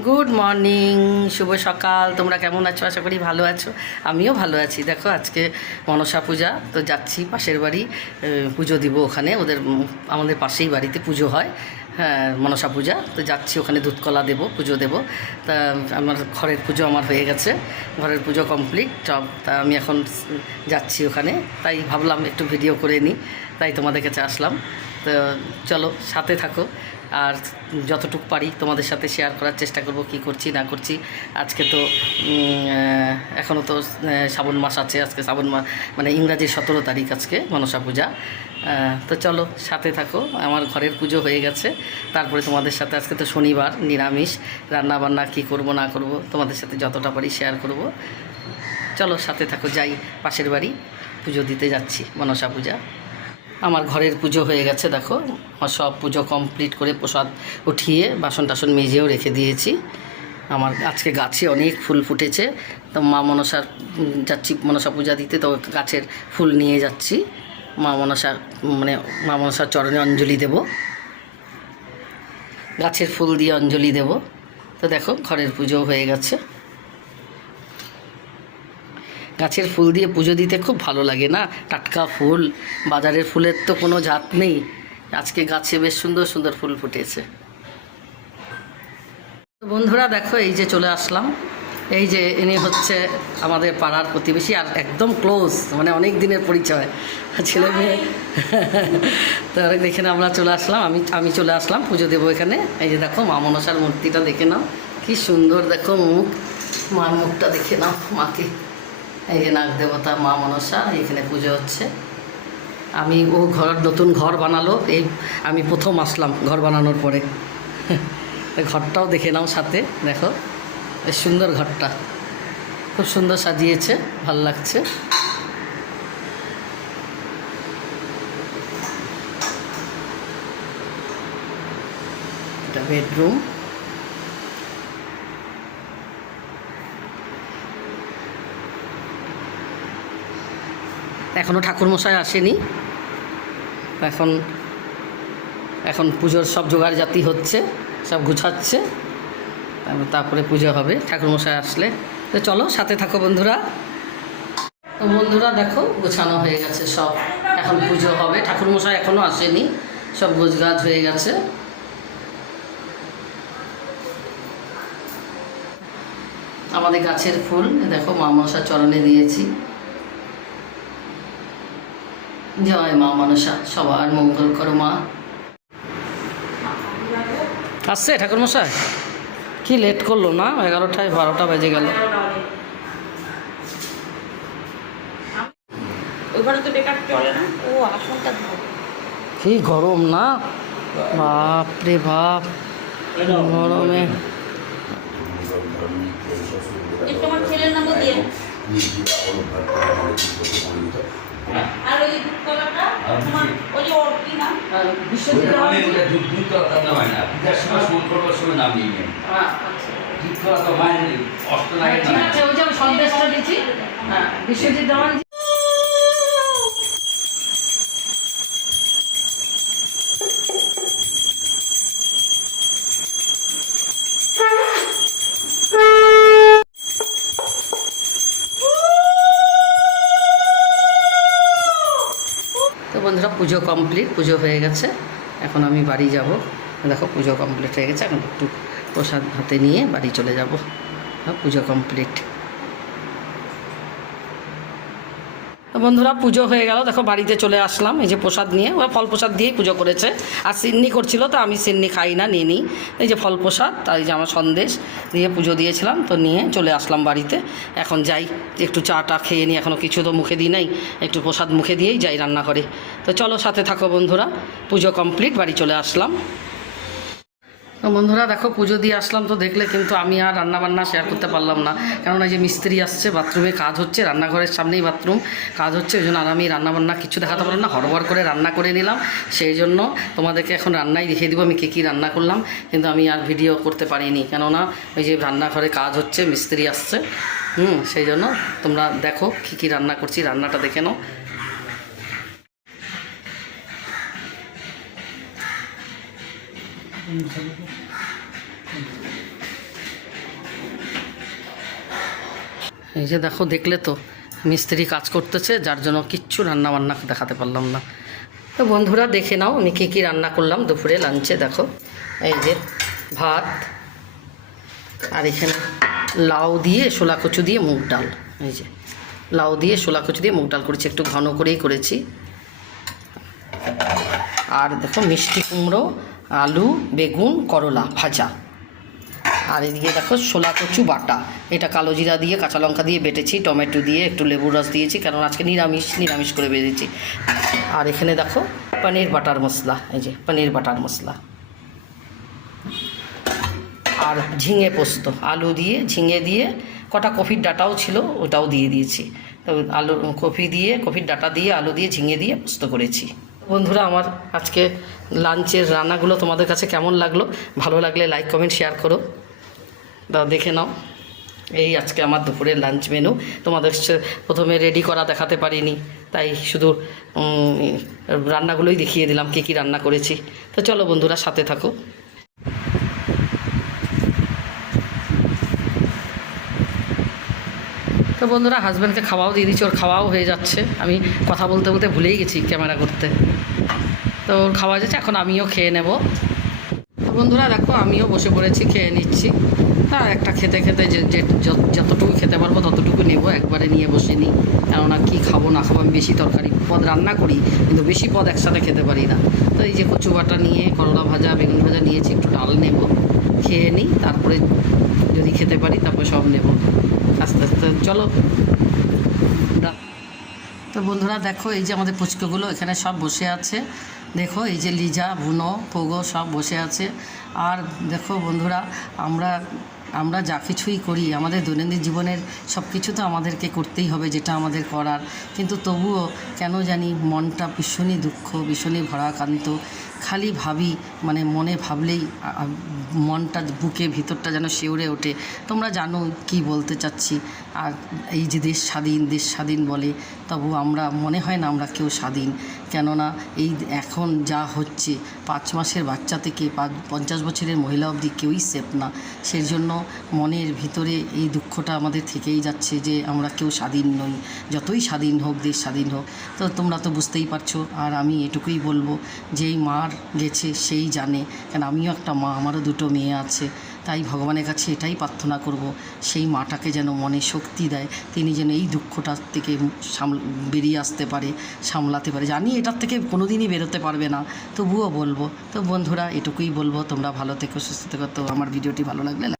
Good morning শুভ সকাল। তোমরা কেমন আছো? আশা করি ভালো আছো। আমিও ভালো আছি। দেখো, আজকে মনসা পূজা, তো যাচ্ছি পাশের বাড়ি। পুজো দিব ওখানে। ওদের, আমাদের পাশেই বাড়িতে পুজো হয়। হ্যাঁ মনসা পূজা। তো যাচ্ছি ওখানে দুধকলা দেবো, পুজো দেবো। তা, আমার ঘরের পুজো আমার হয়ে গেছে। ঘরের পুজো কমপ্লিট সব তা, আমি এখন যাচ্ছি ওখানে। তাই ভাবলাম একটু ভিডিও করে নিই। তাই তোমাদের কাছে আসলাম। তো, চলো, সাথে থাকো। আর যতটুকু পারি তোমাদের সাথে শেয়ার করার চেষ্টা করব কি করছি, না করছি। আজকে তো এখনও তো শ্রাবণ মাস আছে, আজকে শ্রাবণ মাস মানে ইংরাজির সতেরো তারিখ আজকে, মনসা পূজা। তো চলো সাথে থাকো, আমার ঘরের পুজো হয়ে গেছে। তারপরে তোমাদের সাথে আজকে তো শনিবার, নিরামিষ রান্না বান্না কী করব, না করব, তোমাদের সাথে যতটা পারি শেয়ার করব। চলো সাথে থাকো, যাই, পাশের বাড়ি, পুজো দিতে যাচ্ছি, মনসা পূজা। আমার ঘরের পুজো হয়ে গেছে, দেখো। আমার সব পুজো কমপ্লিট করে প্রসাদ উঠিয়ে বাসন টাসন মেজেও রেখে দিয়েছি। আমার আজকে গাছে অনেক ফুল ফুটেছে। তো মা মনসার যাচ্ছি মনসা পূজা দিতে, তো গাছের ফুল নিয়ে যাচ্ছি। মা মনসা মানে মা মনসার চরণে অঞ্জলি দেব। গাছের ফুল দিয়ে অঞ্জলি দেব। তো দেখো, ঘরের পুজো হয়ে গেছে। গাছের ফুল দিয়ে পুজো দিতে খুব ভালো লাগে না? টাটকা ফুল, বাজারের ফুলের তো কোনো জাত নেই। আজকে গাছে বেশ সুন্দর সুন্দর ফুল ফুটেছে। বন্ধুরা, দেখো, এই যে চলে আসলাম। এই যে ইনি হচ্ছে আমাদের পাড়ার প্রতিবেশী আর একদম ক্লোজ মানে অনেক দিনের পরিচয়। ছেলে মেয়ে। তো দেখে আমরা চলে আসলাম। আমি আমি চলে আসলাম পুজো দেবো এখানে। এই যে দেখো, মা মনসার মূর্তিটা দেখে নাও। কি সুন্দর, দেখো মুখ। মার মুখটা দেখে নাও মাকে। এই যে নাগ দেবতা, মা মনসা, এখানে পুজো হচ্ছে। আমি ও ঘর নতুন ঘর বানালো, এই আমি প্রথম আসলাম ঘর বানানোর পরে। ঘরটাও দেখে নাও সাথে, দেখো। বেশ সুন্দর ঘরটা। খুব সুন্দর সাজিয়েছে, ভালো লাগছে। এটা বেডরুম। এখনও ঠাকুরমশাই আসেনি। এখন এখন পুজোর সব জোগাড় জাতি হচ্ছে, সব গুছাচ্ছে। তারপর পুজো হবে, ঠাকুরমশাই আসলে। তো চলো, সাথে থাকো বন্ধুরা। তো বন্ধুরা দেখো, গোছানো হয়ে গেছে সব। এখন পুজো হবে, ঠাকুরমশাই এখনও আসেনি, সব গোছগাছ হয়ে গেছে। আমাদের গাছের ফুল, দেখো মা মনসা চরণে দিয়েছি। জয় মা মনসা সবার মঙ্গল করো মা। আসছে ঠাকুরমশাই কি লেট করল না? এগারোটায় বারোটা বেজে গেল। ওইবারে তো বেকার চলে না। ও আসনটা ধরো। কি গরম না? বাপ। রে বাপ গরমে ছেলের নামও দিয়ে আর ওই দুধ কলাটা তোমার ওই যে নাম বিশ্বজিৎ মানে হয় না। পূজার সময় স্মরণ করবার সময় নাম নিয়ে নেন। হ্যাঁ, আচ্ছা। পুজো কমপ্লিট পুজো হয়ে গেছে। এখন আমি বাড়ি যাব। দেখো, পুজো কমপ্লিট হয়ে গেছে। এখন একটু প্রসাদ হাতে নিয়ে বাড়ি চলে যাব। পুজো কমপ্লিট তো বন্ধুরা, পুজো হয়ে গেল। দেখো, বাড়িতে চলে আসলাম। এই যে প্রসাদ নিয়ে, ওরা ফল প্রসাদ দিয়েই পুজো করেছে। আর সিন্নি করছিল, তো আমি সিন্নি খাই না নিয়ে নিই এই যে ফল প্রসাদ, তাই যে আমার সন্দেশ দিয়ে পুজো দিয়েছিলাম, তো নিয়ে চলে আসলাম বাড়িতে। এখন যাই, একটু চা টা খেয়ে নিই এখনও কিছু তো মুখে দিই নাই। একটু প্রসাদ মুখে দিয়েই যাই রান্না করে তো চলো, সাথে থাকো বন্ধুরা। পুজো কমপ্লিট, বাড়ি চলে আসলাম। তো বন্ধুরা দেখো, পুজো দিয়ে আসলাম তো দেখলে কিন্তু আমি আর রান্না বান্না শেয়ার করতে পারলাম না। কেননা যে মিস্ত্রি আসছে বাথরুমে কাজ হচ্ছে, রান্নাঘরের সামনেই বাথরুম কাজ হচ্ছে, ওই জন্য আর আমি রান্নাবান্না কিছু দেখাতে পারলাম না, হড়বড় করে রান্না করে নিলাম। সেই জন্য তোমাদেরকে এখন রান্নাই দেখিয়ে দিব, আমি কী কী রান্না করলাম, কিন্তু আমি আর ভিডিও করতে পারিনি। কেননা ওই যে রান্নাঘরে কাজ হচ্ছে, মিস্ত্রি আসছে। হুম, সেই জন্য তোমরা দেখো কী কী রান্না করছি, রান্নাটা দেখে নাও। এই যে দেখো, দেখলে তো মিস্ত্রি কাজ করতেছে, যার জন্য কিচ্ছু রান্না বান্না দেখাতে পারলাম না। তো বন্ধুরা, দেখে নাও আমি কী কী রান্না করলাম দুপুরে লাঞ্চে, দেখো। এই যে ভাত, আর এখানে লাউ দিয়ে শোলা কচু দিয়ে মুগ ডাল। এই যে লাউ দিয়ে শোলা কচু দিয়ে মুগ ডাল করেছি, একটু ঘন করেই করেছি। আর দেখো মিষ্টি কুমড়ো, আলু, বেগুন, করলা ভাজা। আর এদিকে দেখো শোলা কচু বাটা। এটা কালো জিরা দিয়ে, কাঁচা লঙ্কা দিয়ে বেটেছি, টমেটো দিয়ে একটু লেবুর রস দিয়েছি কারণ আজকে নিরামিষ নিরামিষ করে বেরিয়েছি আর এখানে দেখো পনির বাটার মশলা, এই যে পনির বাটার মশলা। আর ঝিঙে পোস্ত, আলু দিয়ে, ঝিঙে দিয়ে কটা কফির ডাটাও ছিল, ওটাও দিয়ে দিয়েছি। আলু, কফি দিয়ে, কফির ডাটা দিয়ে, আলু দিয়ে, ঝিঙে দিয়ে পোস্ত করেছি। বন্ধুরা, আমার আজকে লাঞ্চের রান্নাগুলো তোমাদের কাছে কেমন লাগল? ভালো লাগলে লাইক, কমেন্ট, শেয়ার করো। দাও, দেখে নাও। এই আজকে আমার দুপুরের লাঞ্চ মেনু তোমাদের প্রথমে রেডি করা দেখাতে পারিনি। তাই শুধু রান্নাগুলোই দেখিয়ে দিলাম, কী কী রান্না করেছি। তো চলো বন্ধুরা, সাথে থাকো। তো বন্ধুরা হাজব্যান্ডকে খাওয়াও দিয়ে দিচ্ছি, ওর খাওয়াও হয়ে যাচ্ছে। আমি কথা বলতে বলতে ভুলেই গেছি ক্যামেরা করতে। তো ওর খাওয়া যাচ্ছে, এখন আমিও খেয়ে নেব। তো বন্ধুরা, দেখো, আমিও বসে পড়েছি, খেয়ে নিচ্ছি। একটা খেতে খেতে যে যে যত- যতটুকু খেতে পারব ততটুকু নেব, একবারে নিয়ে বসে নিই। কেননা কী খাব, না খাব, আমি বেশি তরকারি, পদ রান্না করি, কিন্তু বেশি পদ একসাথে খেতে পারি না। তো এই যে কচু বাটা নিয়ে, করলা ভাজা, বেগুন ভাজা নিয়েছি, একটু ডাল নেব, খেয়ে নিই, তারপরে যদি খেতে পারি, তারপরে সব নেব। আস্তে আস্তে, চলো। তো বন্ধুরা, দেখো, এই যে আমাদের পুচকোগুলো এখানে সব বসে আছে। দেখো, এই যে লিজা বুনো পোগো সব বসে আছে। আর দেখো বন্ধুরা, আমরা আমরা যা কিছুই করি, আমাদের দৈনন্দিন জীবনের সব কিছু তো আমাদেরকে করতেই হবে যেটা আমাদের করার। কিন্তু তবুও কেন জানি মনটা ভীষণই দুঃখ, ভীষণই ভরাকান্ত খালি ভাবি মানে মনে ভাবলেই মনটা বুকে, ভিতরটা যেন শিউরে ওঠে। তোমরা জানো কি বলতে চাচ্ছি। আর এই যে দেশ স্বাধীন দেশ স্বাধীন বলে, তবু আমরা, মনে হয় না আমরা কেউ স্বাধীন। কেননা এই এখন যা হচ্ছে, পাঁচ মাসের বাচ্চা থেকে পাঁচ পঞ্চাশ বছরের মহিলা অবধি কেউই সেফ না। সেই জন্য মনের ভিতরে এই দুঃখটা আমাদের থেকেই যাচ্ছে যে আমরা কেউ স্বাধীন নই। যতই স্বাধীন হোক, দেশ স্বাধীন হোক, তো তোমরা তো বুঝতেই পারছ। আর আমি এটুকুই বলব, যেই মার গেছে সেই জানে। কেন আমিও একটা মা, আমারও দুটো মেয়ে আছে। তাই ভগবানের কাছে এটাই প্রার্থনা করব, সেই মাটাকে যেন মনে শক্তি দেয়, তিনি যেন এই দুঃখটার থেকে সামল, বেরিয়ে আসতে পারে, সামলাতে পারে। জানি এটার থেকে কোনো দিনই বেরোতে পারবে না, তবুও বলব। তো বন্ধুরা, এটুকুই বলব, তোমরা ভালো থেকো, সুস্থ থেকো। তো আমার ভিডিওটি ভালো লাগলে